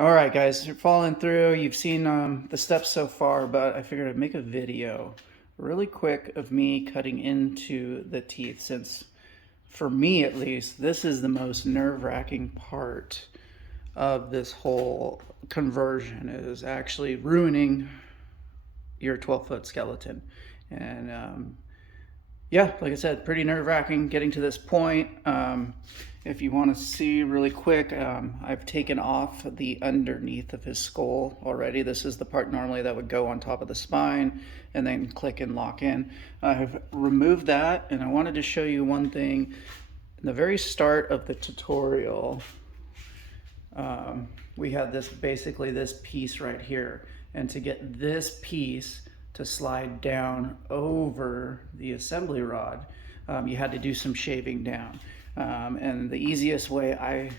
All right, guys, you're following through. You've seen the steps so far, but I figured I'd make a video really quick of me cutting into the teeth since, for me at least, this is the most nerve-wracking part of this whole conversion is actually ruining your 12-foot skeleton. And yeah, like I said, pretty nerve wracking getting to this point. If you want to see really quick, I've taken off the underneath of his skull already. This is the part normally that would go on top of the spine and then click and lock in. I've removed that, and I wanted to show you one thing. In the very start of the tutorial, we had basically this piece right here. And to get this piece to slide down over the assembly rod, you had to do some shaving down. And the easiest way I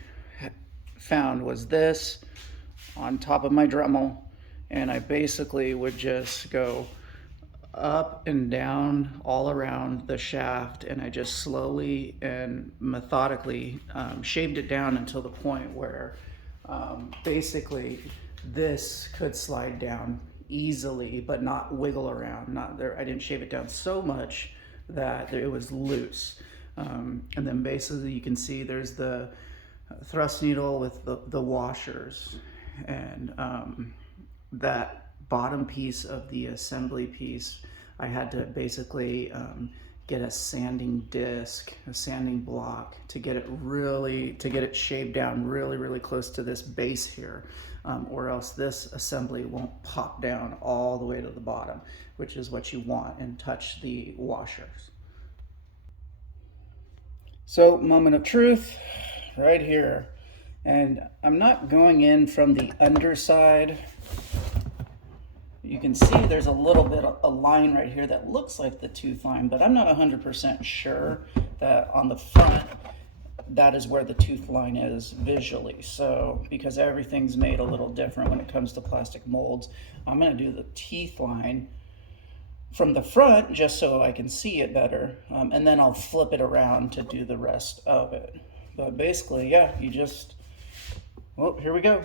found was this on top of my Dremel, and I basically would just go up and down all around the shaft, and I just slowly and methodically shaved it down until the point where basically this could slide down easily but not wiggle around. Not there, I didn't shave it down so much that it was loose. And then basically you can see there's the thrust needle with the washers, and that bottom piece of the assembly piece I had to basically get a sanding disc, a sanding block to get it shaved down really close to this base here, or else this assembly won't pop down all the way to the bottom, which is what you want, and touch the washers. So, moment of truth right here. And I'm not going in from the underside. You can see there's a little bit of a line right here that looks like the tooth line, but I'm not 100% sure that on the front that is where the tooth line is visually. So because everything's made a little different when it comes to plastic molds, I'm going to do the teeth line from the front just so I can see it better, and then I'll flip it around to do the rest of it. But basically, yeah, you just, well, here we go.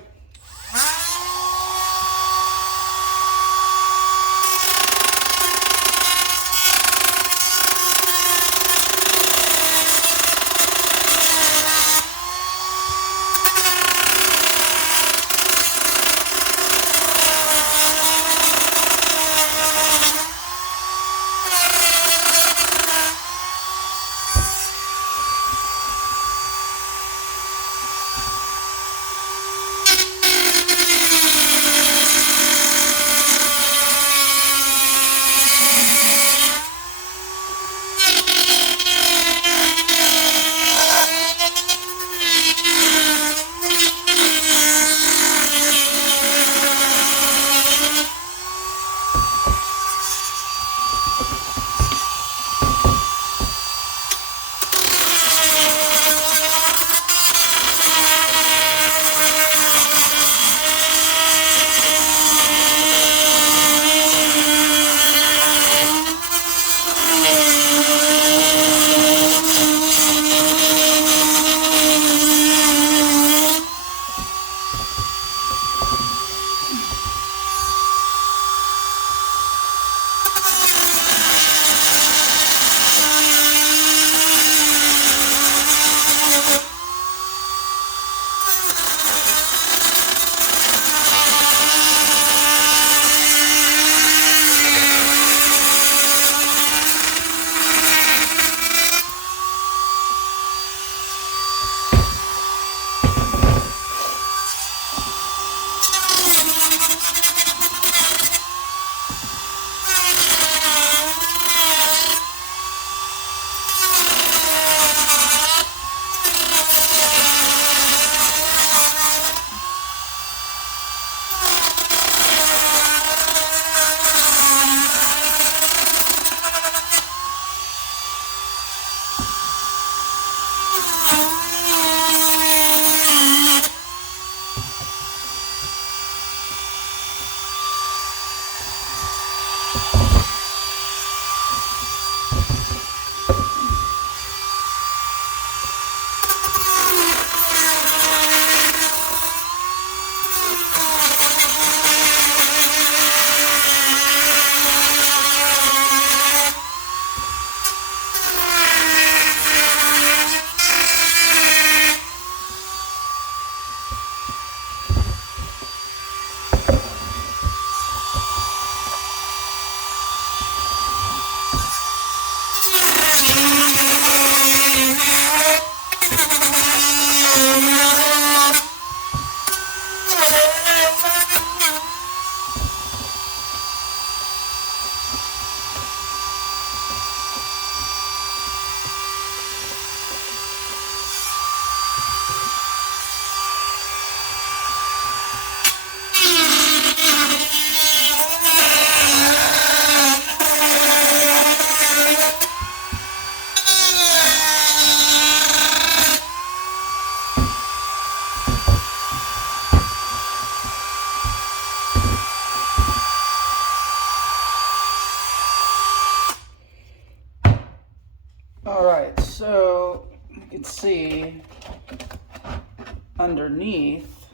underneath,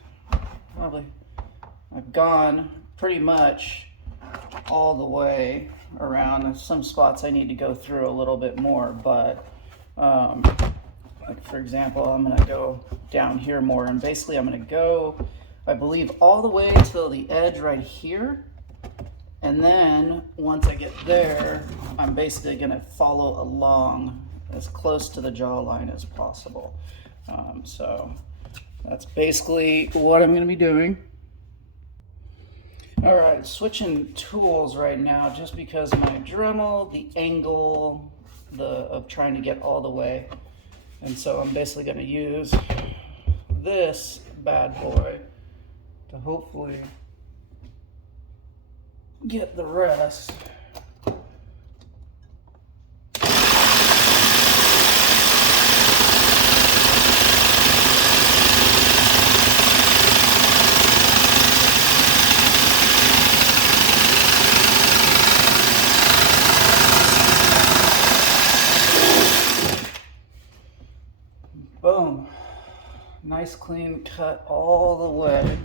probably I've gone pretty much all the way around. There's some spots I need to go through a little bit more, but like for example, I'm going to go down here more, and basically I'm going to go, I believe, all the way to the edge right here, and then once I get there, I'm basically going to follow along as close to the jawline as possible. So that's basically what I'm going to be doing. All right, switching tools right now just because my Dremel, the angle of trying to get all the way. And so I'm basically going to use this bad boy to hopefully get the rest. Boom. Nice clean cut all the way.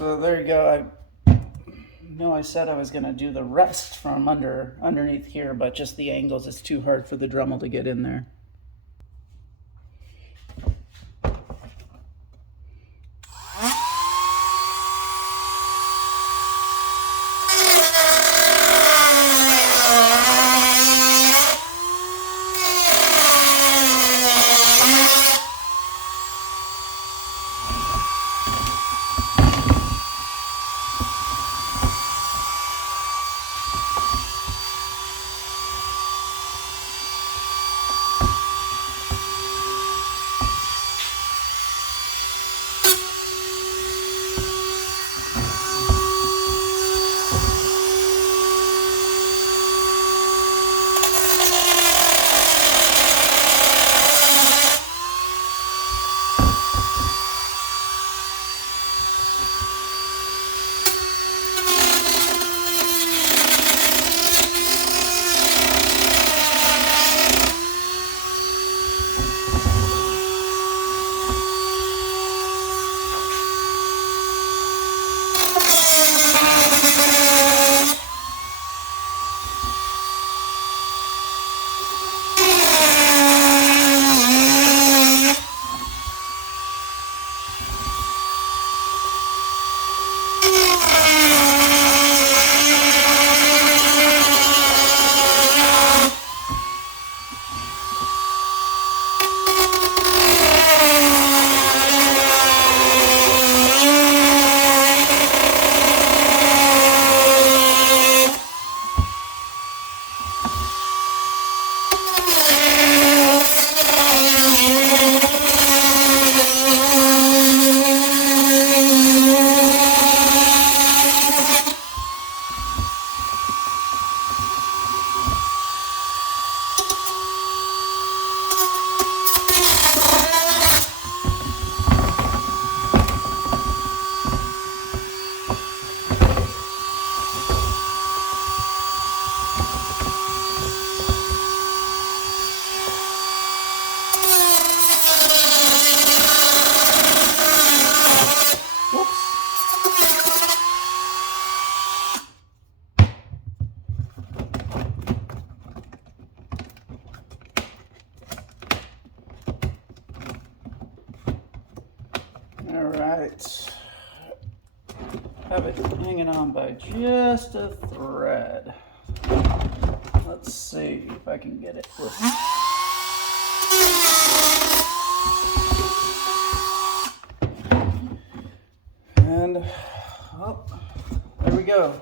So there you go. I know I said I was going to do the rest from underneath here, but just the angles, it's too hard for the Dremel to get in there. have it hanging on by just a thread. Let's see if I can get it. And, oh, there we go.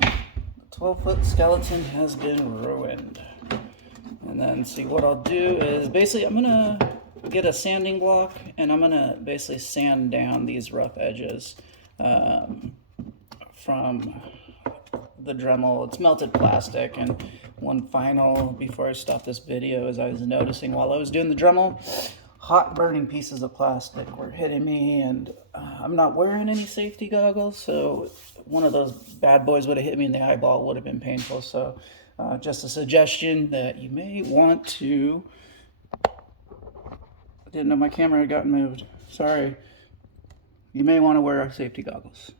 The 12-foot skeleton has been ruined. And then see what I'll do is basically I'm gonna get a sanding block and I'm gonna basically sand down these rough edges from the Dremel. It's melted plastic. And one final before I stop this video is I was noticing while I was doing the Dremel, hot burning pieces of plastic were hitting me, and I'm not wearing any safety goggles, so one of those bad boys would have hit me in the eyeball. It would have been painful. So just a suggestion that you may want to, I didn't know my camera had gotten moved, sorry, you may want to wear safety goggles.